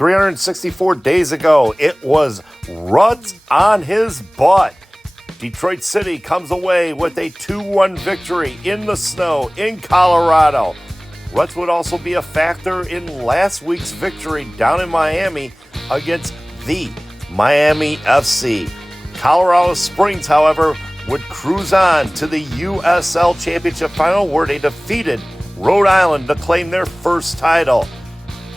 364 days ago, it was ruts on his butt. Detroit City comes away with a 2-1 victory in the snow in Colorado. Ruts would also be a factor in last week's victory down in Miami against the Miami FC. Colorado Springs, however, would cruise on to the USL Championship final where they defeated Rhode Island to claim their first title.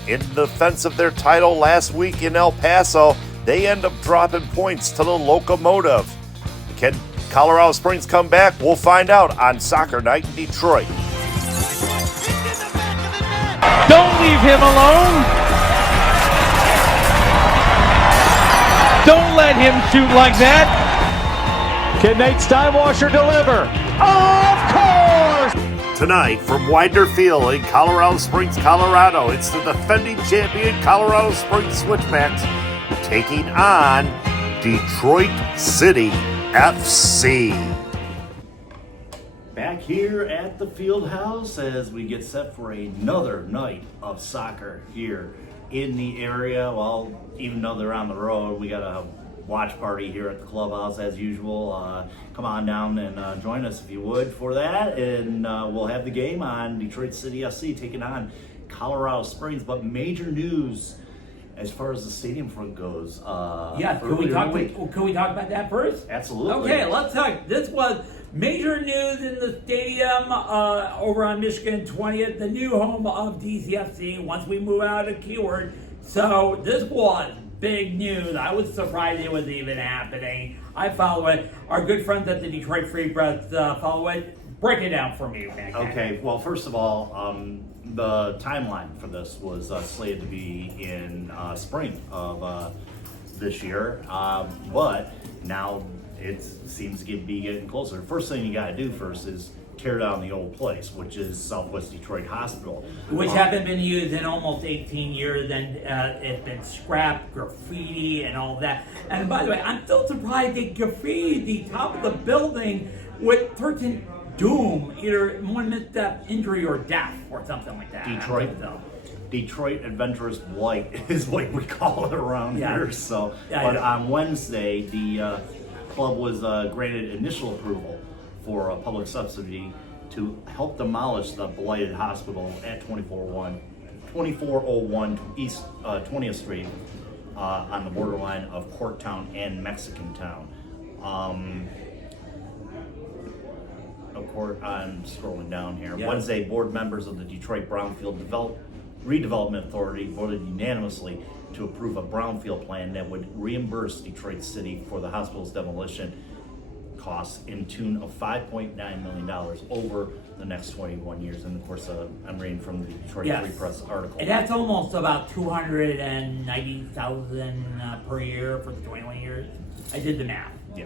In defense of their title last week in El Paso, they end up dropping points to the Locomotive. Can Colorado Springs come back? We'll find out on Soccer Night in Detroit. Don't leave him alone. Don't let him shoot like that. Can Nate Steinwasser deliver? Of course! Tonight from Widener Field in Colorado Springs, Colorado, it's the defending champion Colorado Springs Switchbacks taking on Detroit City FC. Back here at the field house as we get set for another night of soccer here in the area. Well, even though they're on the road, we got a watch party here at the clubhouse as usual. Come on down and join us if you would for that, and we'll have the game on Detroit City FC taking on Colorado Springs. But major news as far as the stadium front goes. Can we talk about that first? Absolutely. Okay, let's talk. This was major news in the stadium over on Michigan 20th, the new home of DCFC once we move out of Keyword. So this was big news. I was surprised it was even happening. I follow it. Our good friends at the Detroit Free Press follow it. Break it down for me, man. Okay, well, first of all, the timeline for this was slated to be in spring of this year, but now it seems to be getting closer. First thing you got to do first is tear down the old place, which is Southwest Detroit Hospital. Which haven't been used in almost 18 years, and it's been scrapped, graffiti, and all that. And by the way, I'm still surprised they graffitied the top of the building with 13 doom, either one misstep, injury, or death, or something like that. Detroit Adventurous Blight is what we call it around here. So, but on Wednesday, the club was granted initial approval for a public subsidy to help demolish the blighted hospital at 2401 East 20th Street on the borderline of Corktown and Mexican Town. Of course, I'm scrolling down here. Yeah. Wednesday, board members of the Detroit Brownfield Redevelopment Authority voted unanimously to approve a brownfield plan that would reimburse Detroit City for the hospital's demolition costs in tune of $5.9 million over the next 21 years. And of course, I'm reading from the Detroit Free Press article. And that's almost about $290,000 per year for the 21 years. I did the math. Yeah.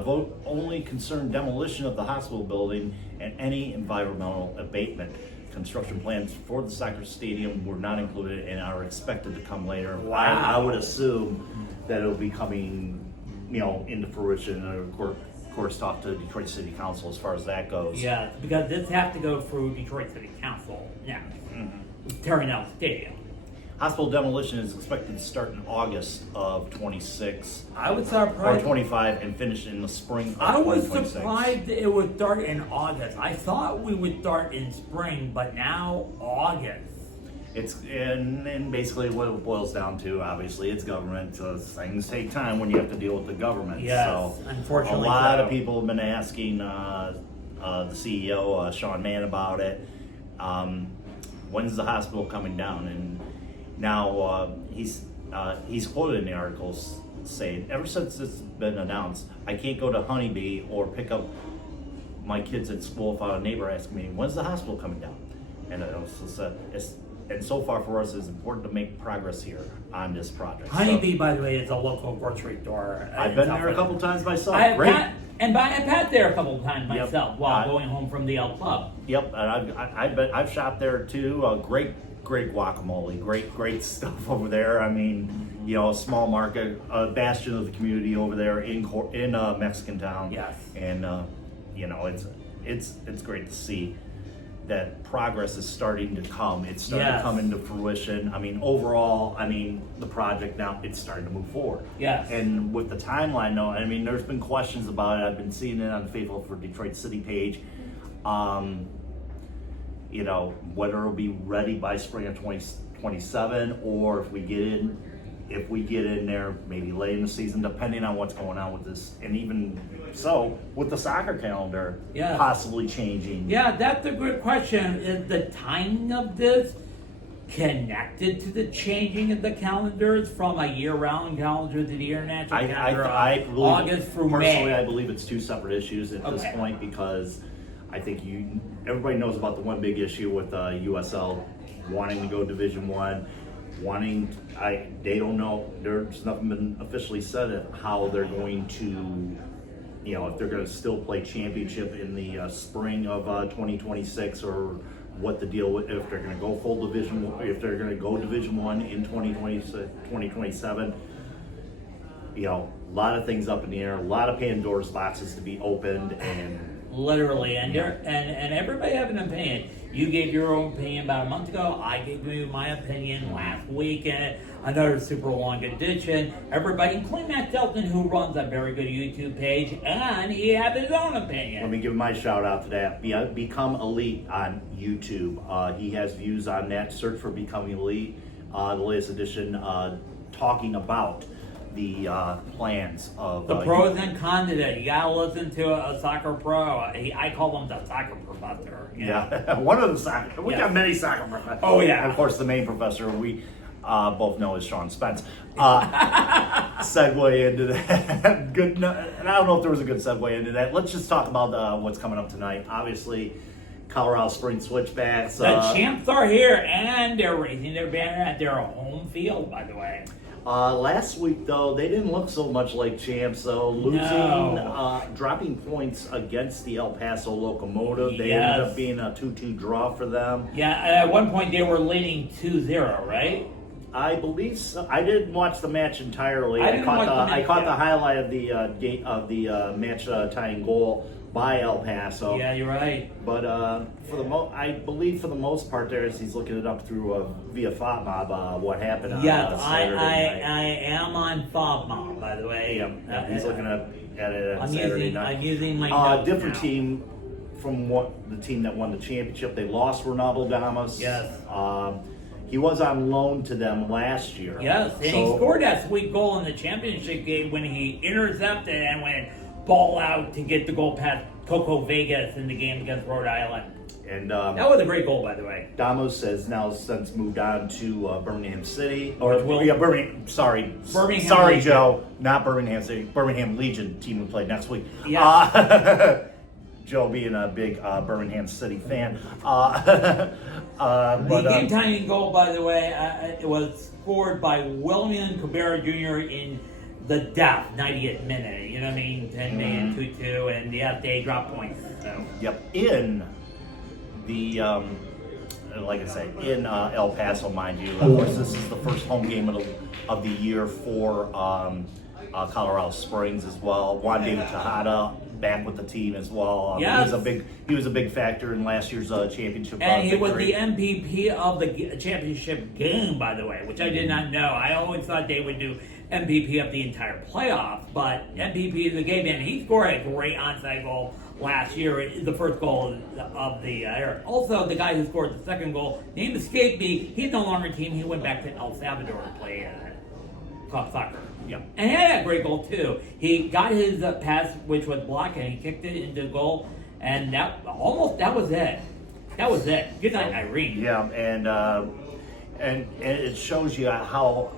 Vote only concerned demolition of the hospital building and any environmental abatement. Construction plans for the soccer stadium were not included and are expected to come later. Wow. I would assume that it'll be coming, into fruition, and of course talk to Detroit City Council as far as that goes. Yeah, because this has to go through Detroit City Council now, tearing out the stadium. Hospital demolition is expected to start in August of 26. I was Or surprised. 25 and finish in the spring of I was 2026. surprised it would start in August. I thought we would start in spring, but now August. It's and basically what it boils down to, obviously, it's government. So things take time when you have to deal with the government. Yes, so unfortunately a lot so. of people have been asking the CEO, Sean Mann, about it. When's the hospital coming down? And now he's quoted in the articles saying, ever since it's been announced, I can't go to Honeybee or pick up my kids at school if a neighbor asks me, when's the hospital coming down? And it also said, and so far for us, it's important to make progress here on this project. Honeybee, by the way, is a local grocery store. I've been there a couple times myself. I've Great. passed there a couple of times Yep. myself while going home from the L Club. Yep, and I've shopped there too. Great guacamole, great stuff over there. I mean, small market, bastion of the community over there in Mexican Town. Yes. And it's great to see. that progress is starting to come. It's starting Yes. to come into fruition. I mean, overall, the project now, it's starting to move forward. Yes. And with the timeline, though, I mean, there's been questions about it. I've been seeing it on the Faithful for Detroit City page. You know, whether it'll be ready by spring of 2027, or if we get in there maybe late in the season, depending on what's going on with this, and even so with the soccer calendar Yeah. possibly changing. Yeah, that's a good question. Is the timing of this connected to the changing of the calendars from a year-round calendar to the international calendar? I believe, August through personally, May. I believe it's two separate issues at this Okay. point, because I think everybody knows about the one big issue with USL wanting to go Division One, they don't know. There's nothing been officially said of how they're going to, you know, if they're going to still play championship in the spring of 2026, or what the deal with, if they're going to go full Division, if they're going to go Division One in 2027. You know, a lot of things up in the air, a lot of Pandora's boxes to be opened, and Literally, and and everybody have an opinion. You gave your own opinion about a month ago. I gave you my opinion last week, and another super long edition. Everybody, including Matt Delton, who runs a very good YouTube page, and he had his own opinion. let me give my shout out to that. Become Elite on YouTube. He has views on that. Search for Becoming Elite. The latest edition talking about the plans of The pros and cons of it. You gotta listen to a soccer pro. I call him the soccer professor. You know? Yeah, one of the soccer. We Yeah. got many soccer professors. Oh, yeah. And of course, the main professor we both know is Sean Spence. Segue into that. Good. And I don't know if there was a good segue into that. Let's just talk about what's coming up tonight. Obviously, Colorado Springs Switchbacks. The champs are here, and they're raising their banner at their home field, by the way. Last week, though, they didn't look so much like champs. So dropping points against the El Paso Locomotive. They ended up being a 2-2 draw for them. Yeah, at one point they were leading 2-0, right? I believe so. I didn't watch the match entirely. I didn't watch the match, I caught yeah. the highlight of the match tying goal by El Paso. Yeah, you're right. But I believe for the most part, there, as he's looking it up through via FOTMob, what happened on Yes, Saturday night. I am on FOBMOB, by the way. Yeah, he's looking at it on Saturday night. I'm using my notes different now. team from the team that won the championship. They lost Ronaldo Damas. Yes. He was on loan to them last year. Yes, and he scored that sweet goal in the championship game when he intercepted and went ball out to get the goal past Coco Vegas in the game against Rhode Island. And That was a great goal, by the way. Damos has now since moved on to Birmingham City. Birmingham. Sorry, Legion. Joe, not Birmingham City. Birmingham Legion team we play next week. Yes. Joe being a big Birmingham City fan. The game-tying goal, by the way, it was scored by William Cabrera Jr. in the 90th minute. You know what I mean? 10 million, 2-2, and they dropped points. So. Yep, in the like I say, in El Paso, mind you. Of course, this is the first home game of the year for Colorado Springs as well. Juan David Tejada back with the team as well. Yes. He was a big factor in last year's championship. And he was victory. the MVP of the championship game, by the way, which I did not know. I always thought they would do MVP of the entire playoff, but MVP of the game, and he scored a great onside goal last year, the first goal of the year. Also, the guy who scored the second goal, name escaped me. He's no longer a team. He went back to El Salvador to play club soccer. Yep. And he had a great goal too. He got his pass, which was blocked, and he kicked it into goal. And that was it. That was it. Good night, Irene. Yeah, and it shows you how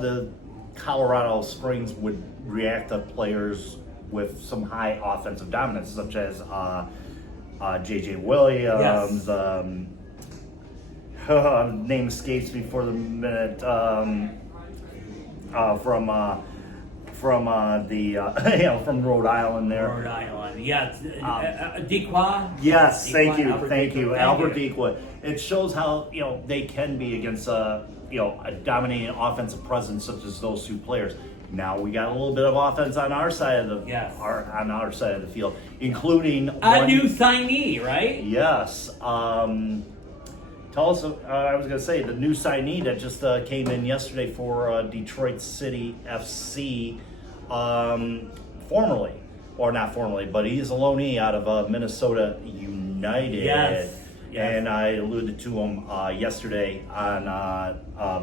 the Colorado Springs would react to players with some high offensive dominance, such as J.J. Williams. Yes. Name escapes me for the minute. From Rhode Island there. Rhode Island, yes. Dequa? Yes, thank you, Albert thank Dequa. you, Albert Dequa. It shows how they can be against a dominating offensive presence such as those two players. Now we got a little bit of offense on our side of the on our side of the field, including a new signee, right? Yes. Tell us. I was going to say the new signee that just came in yesterday for Detroit City FC, formerly, or not formerly, but he's a loanee out of Minnesota United. Yes. And I alluded to him yesterday on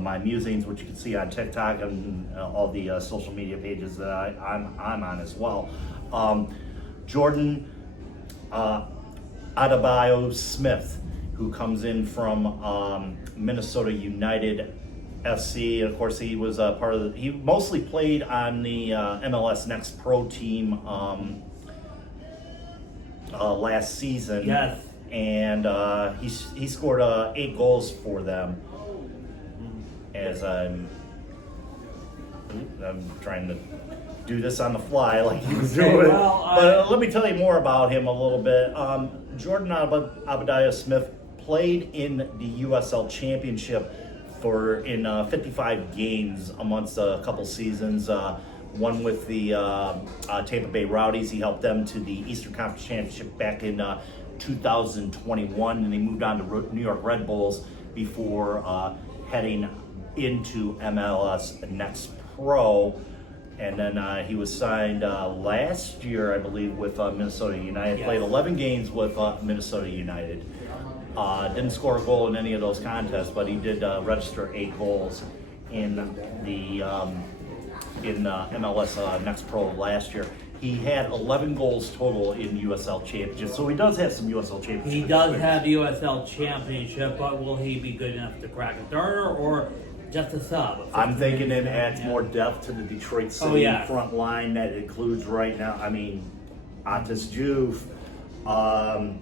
my musings, which you can see on TikTok and all the social media pages that I'm on as well. Jordan Adebayo Smith, who comes in from Minnesota United FC. And of course, he was part of he mostly played on the MLS Next Pro team last season. Yes. And he scored 8 goals for them. As I'm trying to do this on the fly like he was doing. Well, but let me tell you more about him a little bit. Jordan Adebayo Smith played in the USL Championship in 55 games amongst a couple seasons. One with the Tampa Bay Rowdies. He helped them to the Eastern Conference Championship back in 2021, and he moved on to New York Red Bulls before heading into MLS Next Pro. And then he was signed last year, I believe, with Minnesota United. Played 11 games with Minnesota United. Didn't score a goal in any of those contests, but he did register 8 goals in the MLS Next Pro last year. He had 11 goals total in USL Championship, so he does have some USL Championship. He does have USL Championship, but will he be good enough to crack a starter or just a sub? I'm thinking it adds more depth to the Detroit City front line that includes right now. I mean, Atis Juve, Sebastian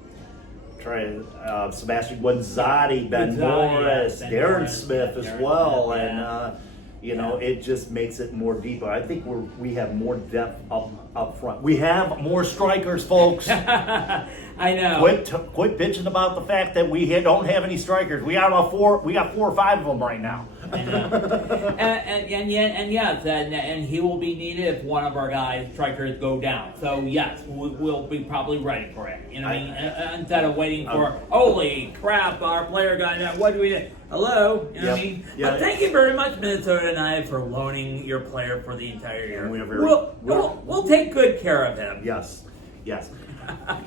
Guanzati, Ben Morris, Darren Smith as well, and it just makes it more deeper. I think we have more depth up front. We have more strikers, folks. I know. Quit bitching about the fact that we don't have any strikers. We got 4 or 5 of them right now. I know. and he will be needed if one of our guys strikers go down. So yes, we'll be probably ready for it. You know what I mean? Instead of waiting for holy crap, our player got down. What do we do? Hello? You know what I mean? Yeah. But thank you very much, Minnesota United, for loaning your player for the entire year. We'll take good care of him. Yes.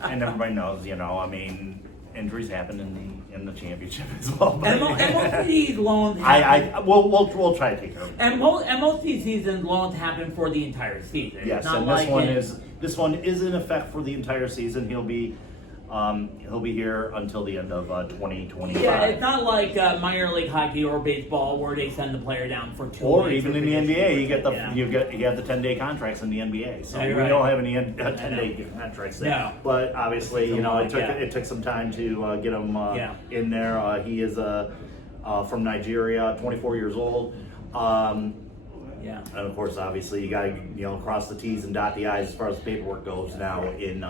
And everybody knows, injuries happen in the championship as well. And most of these loans we'll try to take care of it. And most of these seasons loans happen for the entire season. Yes, it's not and like this one is in effect for the entire season. He'll be here until the end of 2025. Yeah, it's not like minor league hockey or baseball where they send the player down for 2 weeks. Or even in the NBA, you have the 10-day contracts in the NBA. So we don't have any 10-day contracts there. No. But obviously, it took some time to get him in there. He is from Nigeria, 24 years old. And of course, obviously, you got to cross the T's and dot the I's as far as the paperwork goes now in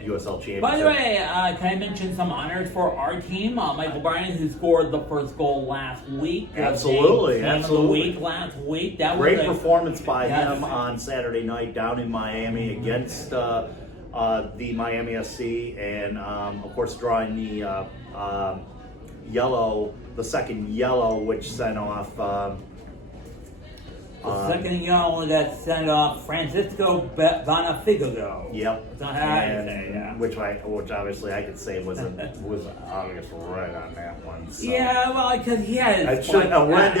USL Championship. By the way, can I mention some honors for our team? Michael Bryan, who scored the first goal last week. Absolutely. Of the week last week. That was great performance by him on Saturday night down in Miami against the Miami SC, and of course drawing the second yellow, which sent off. Second yellow that sent off Francisco Bonafigo. Yep. Which obviously I could say was obviously right on that one. So. Yeah, well, because he had a red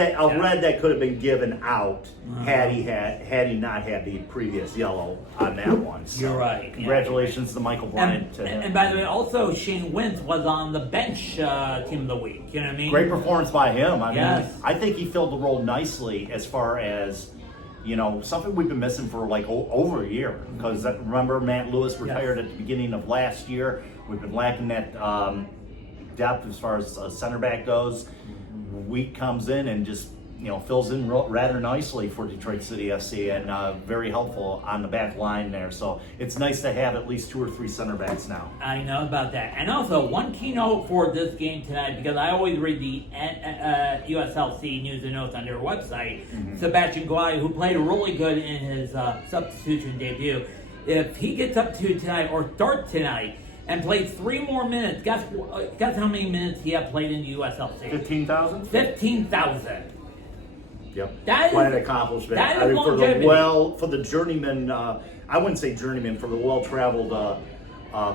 that could have been given out had he not had the previous yellow on that one. So you're right. Congratulations to Michael Bryant. And by the way, also Shane Wentz was on the bench team of the week. You know what I mean? Great performance by him. I mean, I think he filled the role nicely as far as something we've been missing for like over a year. Because remember, Matt Lewis retired at the beginning of last year. We've been lacking that depth as far as center back goes. Week comes in and just fills in rather nicely for Detroit City FC and very helpful on the back line there. So it's nice to have at least 2 or 3 center backs now. I know about that. And also, one keynote for this game tonight, because I always read the USLC news and notes on their website, Sebastian Guai, who played really good in his substitution debut. If he gets up to tonight or starts tonight and plays 3 more minutes, guess how many minutes he had played in the USLC? 15,000? 15,000. Yep. That is- quite an accomplishment. that is longevity. For the journeyman, I wouldn't say journeyman, for the well-traveled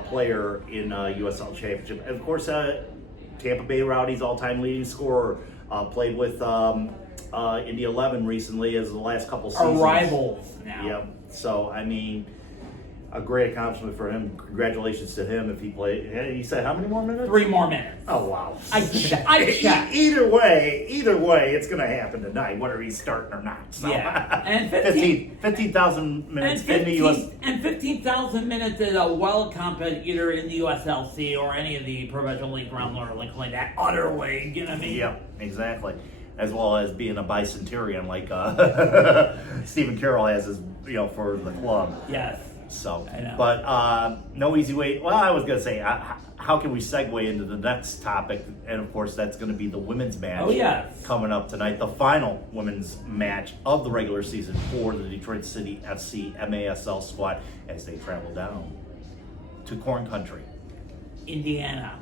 player in USL Championship. And of course, Tampa Bay Rowdy's all-time leading scorer, played with Indy 11 recently as the last couple seasons. Our rivals now. Yep. So, I mean, a great accomplishment for him. Congratulations to him if he played. He said how many more minutes? 3 more minutes. Oh, wow. I checked. Either way, it's going to happen tonight, whether he's starting or not. So. Yeah. And 15,000 minutes in the U.S. And 15,000 minutes is a well-accomplished either in the USLC or any of the professional league around or like that other league, you know what I mean? Yep, exactly. As well as being a bicentenarian like Stephen Carroll has his, for the club. Yes. So, I know. but no easy way. Well, I was going to say, how can we segue into the next topic? And of course, that's going to be the women's match. Oh, yes. Coming up tonight, the final women's match of the regular season for the Detroit City FC MASL squad as they travel down to Corn Country, Indiana.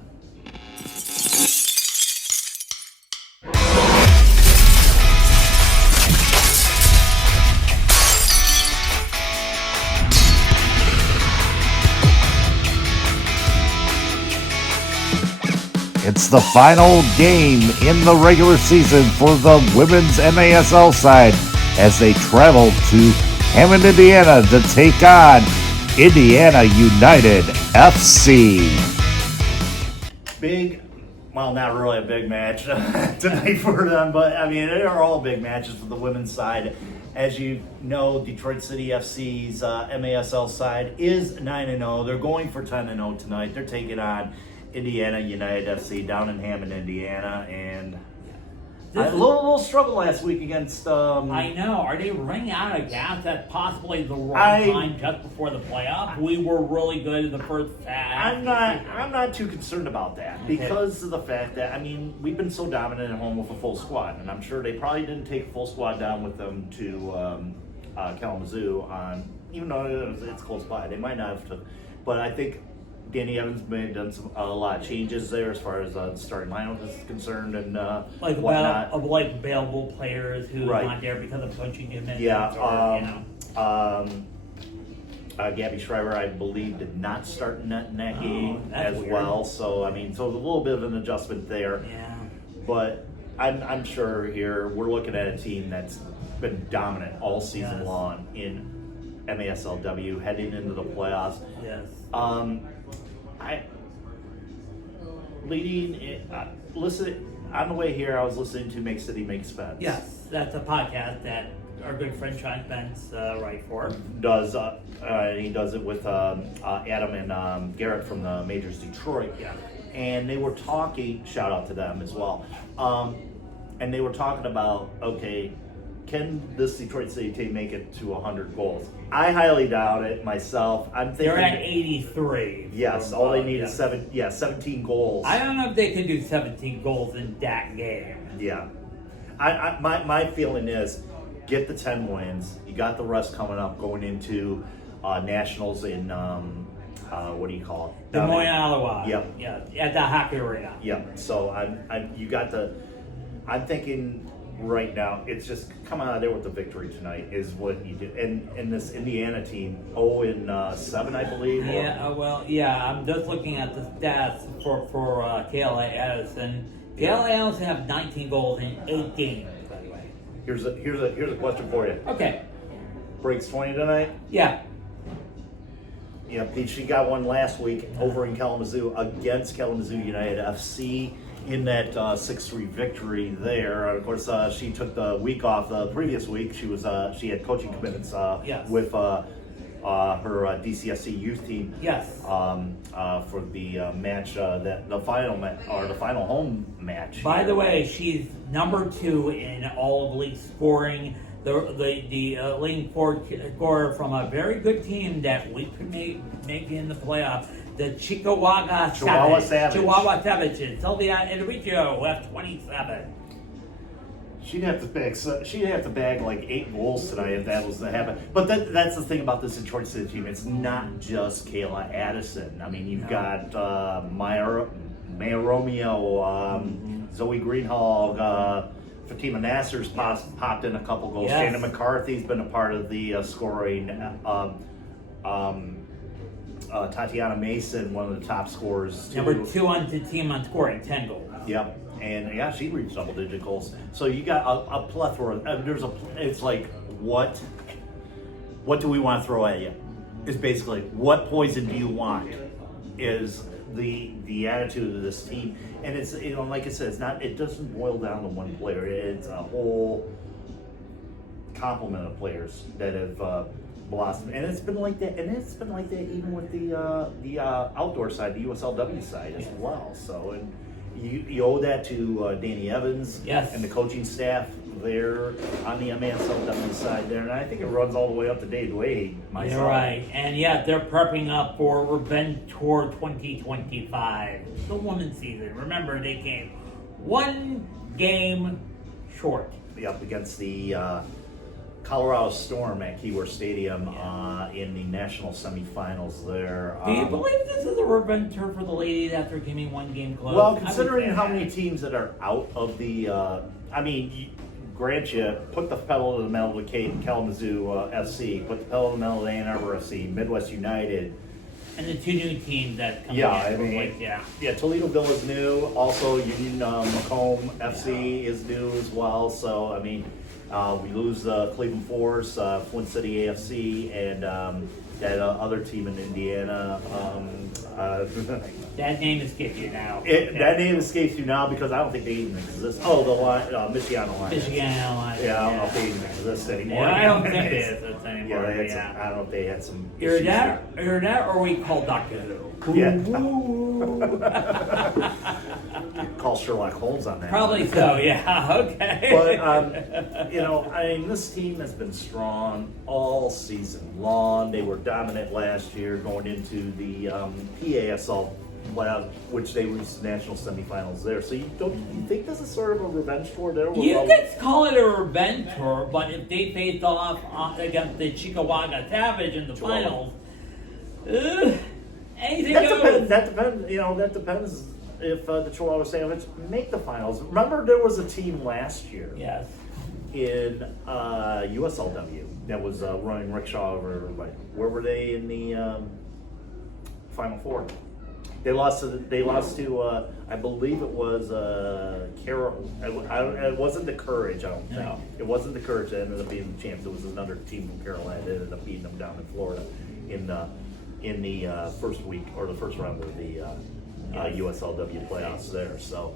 It's the final game in the regular season for the women's MASL side as they travel to Hammond, Indiana to take on Indiana United FC. Well, not really a big match tonight for them, but I mean, they are all big matches for the women's side. As you know, Detroit City FC's MASL side is 9-0. They're going for 10-0 tonight. They're taking on Indiana United FC down in Hammond, Indiana, and a little struggle last week against. I know. Are they running out of gas at possibly the wrong time just before the playoff? We were really good in the first half. I'm not too concerned about that because of the fact that we've been so dominant at home with a full squad, and I'm sure they probably didn't take full squad down with them to Kalamazoo even though it's close by. They might not have to, but I think Danny Evans may have done a lot of changes there as far as the starting lineup is concerned and whatnot. Like available players who aren't there because of coaching minutes. Yeah. Gabby Schreiber, I believe, did not start in that game as weird. well. So so a little bit of an adjustment there. Yeah. But I'm sure here we're looking at a team that's been dominant all season long in MASLW, heading into the playoffs. Yes. Listen, on the way here, I was listening to Make City Make Spence. Yes, that's a podcast that our good friend Sean Spence writes for. He does it with Adam and Garrett from the Majors Detroit. Yeah. And they were talking, shout out to them as well, and they were talking about, can this Detroit City team make it to 100 goals? I highly doubt it myself. I'm thinking they're at 83. Yes, all they need is 17 goals. I don't know if they can do 17 goals in that game. Yeah. My feeling is get the 10 wins. You got the rest coming up going into nationals in what do you call it? Des Moines, Iowa. Yep. Yeah, at the hockey arena. Yep. So I'm thinking right now, it's just come out of there with the victory tonight is what you do. And this Indiana team, 0-7, I believe. I'm just looking at the stats for KLA Edison. KLA Edison have 19 goals in 8 games, by the way. Here's a question for you. Okay. Breaks 20 tonight? Yeah. Yeah, she got one last week over in Kalamazoo against Kalamazoo United FC. In that 6-3 victory there, of course, she took the week off. The previous week, she had coaching commitments with her DCFC youth team. Yes. For the match, the final home match. By the way, she's number 2 in all of league scoring. The leading scorer from a very good team that we could make in the playoffs. The Chihuahua Savage. Chihuahua Savages. Sylvia Enrico, F27. She'd have to bag like 8 goals tonight if that was to happen. But that's the thing about this Detroit City team. It's not just Kayla Addison. I mean, you've got Maya Romeo, Zoe Greenhalgh, Fatima Nasser's popped in a couple goals. Yes. Shannon McCarthy's been a part of the scoring. Tatiana Mason, one of the top scorers. Number 2 on the team on scoring, 10 goals. Yep. And yeah, she reached double-digit goals. So you got a plethora. It's like what do we want to throw at you? Is basically what poison do you want? Is the attitude of this team, and it's like I said, it doesn't boil down to one player. It's a whole complement of players that have blossomed, and it's been like that. And it's been like that even with the outdoor side, the USLW side as well. So and. You owe that to Danny Evans yes. and the coaching staff there on the MSLW side there, and I think it runs all the way up to Dave Wade. You're right, and yeah, they're prepping up for Revenge Tour 2025, the women's season. Remember, they came 1 game short. Up against the Colorado Storm at Keyworth Stadium in the national semifinals there. Do you believe this is a revenge tour for the ladies after giving 1 game close? Well, considering how many teams that are out of the, grant you, put the pedal to the metal to Kalamazoo FC, put the pedal to the metal to Ann Arbor FC, Midwest United. And the 2 new teams that come in. Yeah, Toledoville is new. Also, Union Macomb FC is new as well. So, we lose Cleveland Force, Flint City AFC, and that other team in Indiana. That name escapes you now. That name escapes you now because I don't think they even exist. Oh, the Michigan Alliance. Michigan Alliance. Yeah, I don't know if they even exist anymore. Yeah, I don't think they exist anymore. I don't know if they had some. Either that, or we call Doctor Who. Yeah. Call Sherlock Holmes on that. Probably so, yeah, okay. But, this team has been strong all season long. They were dominant last year going into the PASL playoff, which they reached the national semifinals there. So you think this is sort of a revenge tour there? You could call it a revenge tour, but if they faced off against the Chihuahua Savage in the finals, anything goes. That depends if the Chihuahua Savage make the finals. Remember, there was a team last year. Yes. In USLW that was running rickshaw over everybody. Where were they in the Final Four? They lost to I believe it was Carol. It wasn't the Courage. I don't think. No. It wasn't the Courage that ended up being the champs. It was another team from Carolina that ended up beating them down in Florida in the first week or the first round of the USLW playoffs there. So.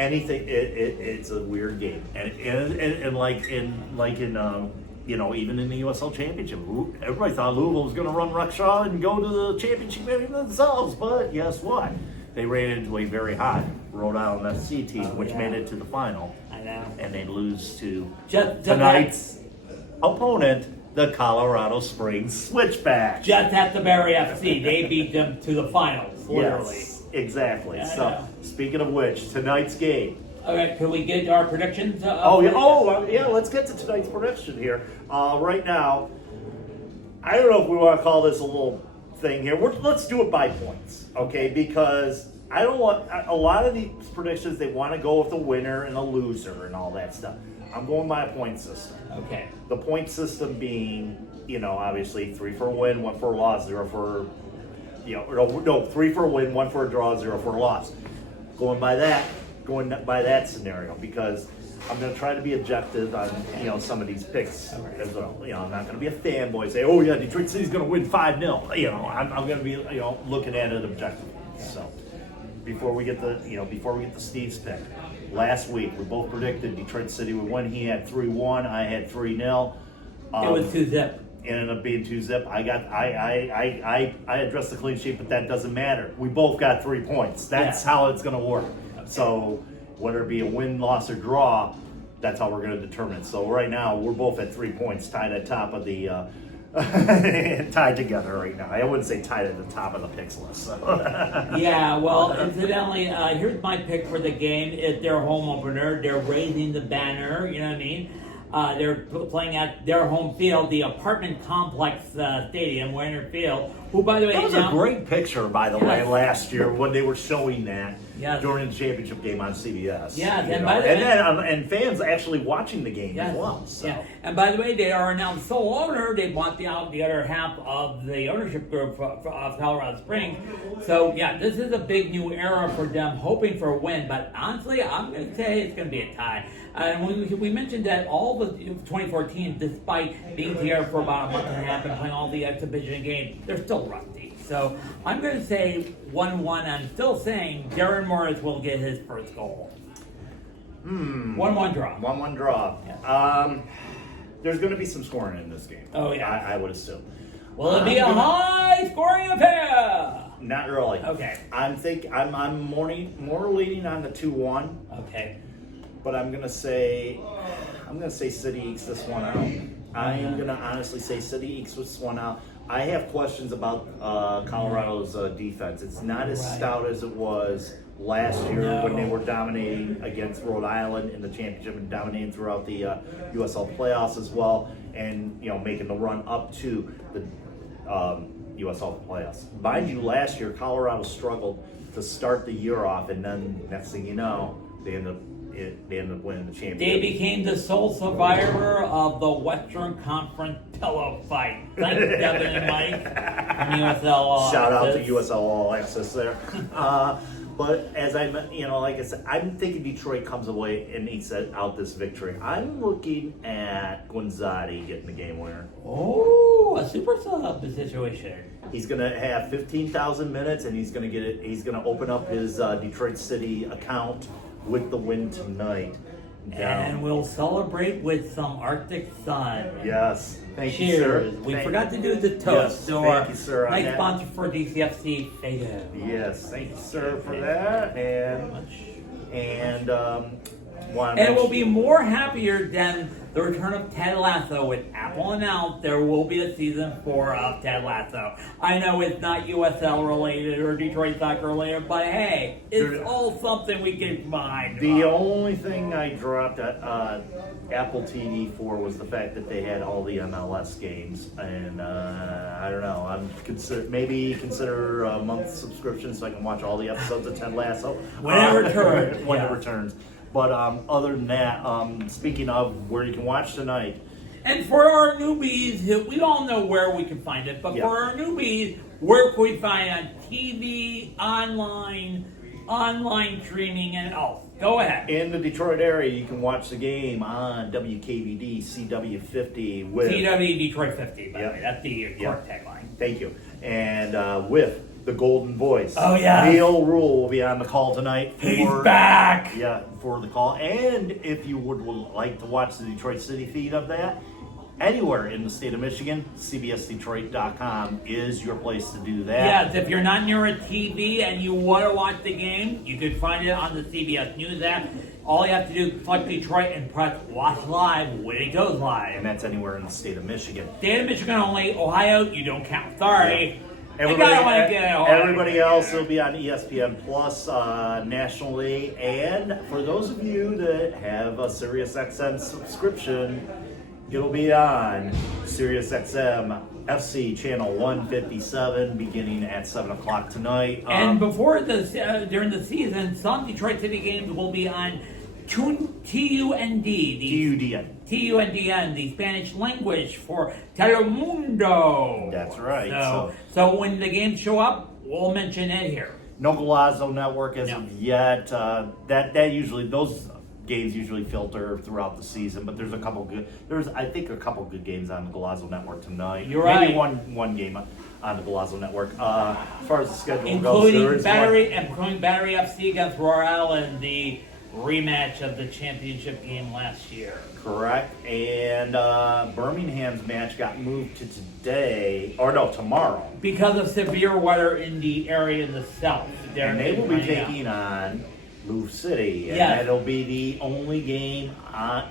It's a weird game, and like in even in the USL Championship, everybody thought Louisville was going to run Ruckshaw and go to the championship game themselves, but guess what? They ran into a very hot Rhode Island FC team, which made it to the final. I know, and they lose to tonight's opponent, the Colorado Springs Switchbacks. Just at the Barry FC, they beat them to the finals, literally. Yes. Exactly. Yeah, speaking of which, tonight's game. Okay, can we get our predictions? Let's get to tonight's prediction here. Right now, I don't know if we want to call this a little thing here. Let's do it by points, okay? Because I don't want a lot of these predictions. They want to go with the winner and a loser and all that stuff. I'm going by a point system. Okay. The point system being, obviously 3 for a win, 1 for a loss, 0 for. 3 for a win, 1 for a draw, 0 for a loss. Going by that scenario, because I'm going to try to be objective on some of these picks as well. I'm not going to be a fanboy say, oh yeah, Detroit City's going to win 5-0. I'm going to be looking at it objectively. So before we get the Steve's pick, last week we both predicted Detroit City would win. He had 3-1. I had 3-0. It was 2-zip. It ended up being 2-zip. I addressed the clean sheet, but that doesn't matter. We both got 3 points. That's how it's going to work. So whether it be a win, loss, or draw, that's how we're going to determine it. So right now we're both at 3 points, tied at top of the tied together right now. I wouldn't say tied at the top of the picks list. So. Yeah, well, incidentally, here's my pick for the game. It's their home opener. They're raising the banner, you know what I mean? They're playing at their home field, the apartment complex stadium, Warner Field, who, by the way... That was a great picture, by the way, last year when they were showing that during the championship game on CBS. Yeah, and fans actually watching the game as well. So. Yeah. And by the way, they are now the sole owner. They bought the other half of the ownership group of Colorado Springs. So, yeah, this is a big new era for them, hoping for a win. But honestly, I'm going to say it's going to be a tie. And we mentioned that all the 2014, despite being here for about a month and a half and playing all the exhibition games, they're still rusty. So I'm going to say 1-1. I'm still saying Darren Morris will get his first goal. 1-1 draw. 1-1 draw. Yeah. There's going to be some scoring in this game. Oh, yeah. I would assume. Will it be a high-scoring affair? Not really. Okay. I'm more leaning on the 2-1. Okay. But I'm gonna say City ekes this one out. I am gonna honestly say City ekes this one out. I have questions about Colorado's defense. It's not as stout as it was last year when they were dominating against Rhode Island in the championship and dominating throughout the USL playoffs as well, and making the run up to the USL playoffs. Mind you, last year Colorado struggled to start the year off, and then next thing you know, they ended up winning the championship. They became the sole survivor of the Western Conference pillow fight. Thanks, Devin and Mike from USL All Shout out to Access. USL All Access there. But as like I said, I'm thinking Detroit comes away and ekes out this victory. I'm looking at Guinzotti getting the game winner. Oh, a super sub situation. He's gonna have 15,000 minutes, and he's gonna get it. He's gonna open up his Detroit City account with the win tonight. And we'll celebrate with some Arctic Sun. Yes. Thank you, Cheers. sir. We forgot to do the toast. Yes, So thank you, sir, on nice that. sponsor for DCFC, Fado. Yes, thank you, sir, for that. And And we'll be more happier than the return of Ted Lasso. With Apple announced, there will be a season 4 of Ted Lasso. I know it's not USL related or Detroit soccer related, but hey, it's all something we can find. the only thing I dropped at Apple TV for was the fact that they had all the MLS games, and I don't know. I'm consider a month subscription so I can watch all the episodes of Ted Lasso When it returns. when it returns. But other than that, speaking of where you can watch tonight, And for our newbies, we all know where we can find it, but Yeah. for our newbies, where can we find it? On TV, online streaming, and else. Go ahead. in the Detroit area, you can watch the game on WKVD CW50 with CW Detroit 50, by the Yeah. way. That's the court tagline. Thank you. And with the Golden Voice. Oh, yeah. Neil Rule will be on the call tonight. He's back! Yeah, for the call. And if you would like to watch the Detroit City feed of that, anywhere in the state of Michigan, CBSDetroit.com is your place to do that. Yes, if you're not near a TV and you want to watch the game, you can find it on the CBS News app. All you have to do is select Detroit and press Watch Live when it goes live. And that's anywhere in the state of Michigan. State of Michigan only. Ohio, you don't count. Sorry. Everybody else will be on ESPN Plus nationally. And for those of you that have a SiriusXM subscription, it'll be on SiriusXM FC channel 157 beginning at 7 o'clock tonight. And before during the season, some Detroit City games will be on TUND, TUNDN, the Spanish language for Telemundo. That's right. So when the games show up, we'll mention it here. No Golazo Network as of yet. That usually those games usually filter throughout the season, but there's a couple good good games on the Golazo Network tonight. You're Maybe right. one game on the Golazo Network. As far as the schedule Including goes, Battery FC against Royal in the rematch of the championship game last year. correct. And And Birmingham's match got moved to today, or no, tomorrow. Because of severe weather in the area in the south. And they will be taking on Move City. And Yes. that'll be the only game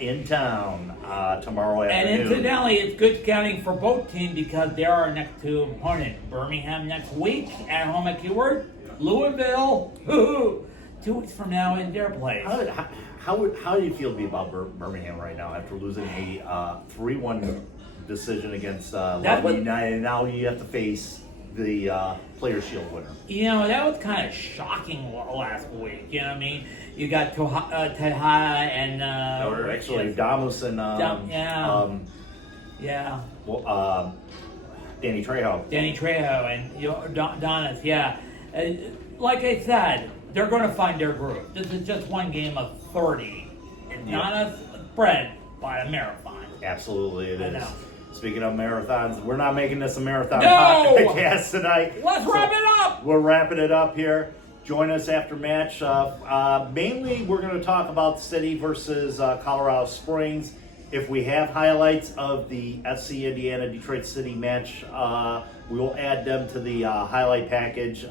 in town tomorrow afternoon. And incidentally, it's good scouting for both teams because they are our next two opponents. Birmingham next week at home at Keyword. Louisville, 2 weeks from now in their place. How do you feel about Birmingham right now after losing a 3-1 decision against Lobby United? And now you have to face the Players' Shield winner. You know, that was kind of shocking last week. You know what I mean? You got Tejada and... Or actually, Damus and... Danny Trejo. Danny Trejo and Donis, yeah. Like I said, they're going to find their groove. This is just one game of 30. It's not a spread, but a marathon. Absolutely, it I is. know. Speaking of marathons, we're not making this a marathon No! podcast tonight. Let's wrap it up! We're wrapping it up here. Join us after match. Mainly, we're going to talk about City versus Colorado Springs. If we have highlights of the FC Indiana Detroit City match, we will add them to the highlight package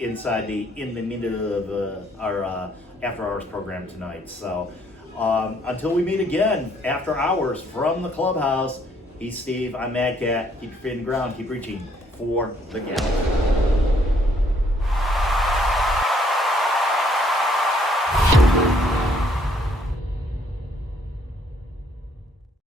in the minute of our after hours program tonight. So until we meet again after hours from the clubhouse, he's Steve. I'm Mad Cat. Keep your feet in the ground. Keep reaching for the gallon.